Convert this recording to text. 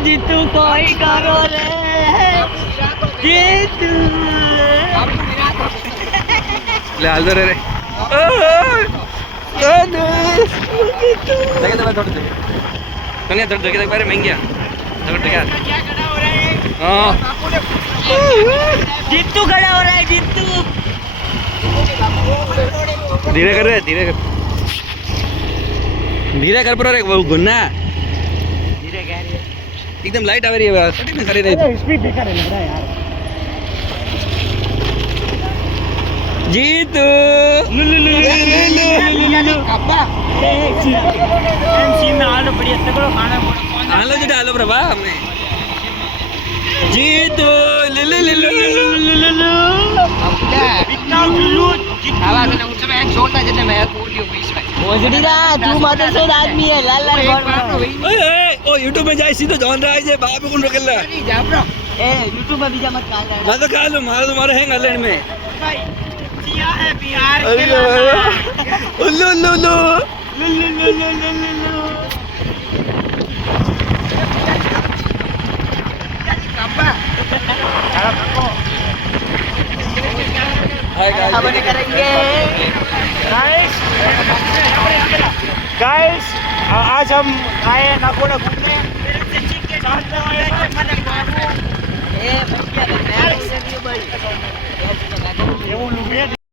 जीतू कोई करो रे जीतू ले हाल रे कन्या थोड़ी जगह तक बारे महंगी हाँ जीतू खड़ा हो रहा है जीतू धीरे कर रहे धीरे कर पर वो गुन्ना धीरे कह रही है एकदम लाइट आ रही है कटिंग कर रही है स्पीड बेकार लग रहा है यार जीतू एमसी में आलू बढ़िया तगड़ो खाना आलो जो डालो प्रभा हमने जीतू इतना लुल्लू आवाज ना उस समय छोड़ता जैसे मैं बोल रही हूँ बीच में भोसड़ी रा तू मदर से आदमी है लाल लाल ओ यूट्यूब में जाए सीधे जॉन रहा है जे बाप कौन रोकेला जा ब्रो ए यूट्यूब में भी जा मत काल रहा मैं तो खा लूं मारा तुम्हारे हैंग अलर्ट में भाई सिया है बिहार के उल्लू उल्लू उल्लू हम करेंगे गाइस आज हम आए नागौर घूमने ए बढ़िया है मैं से भी बड़ी એવું લુગે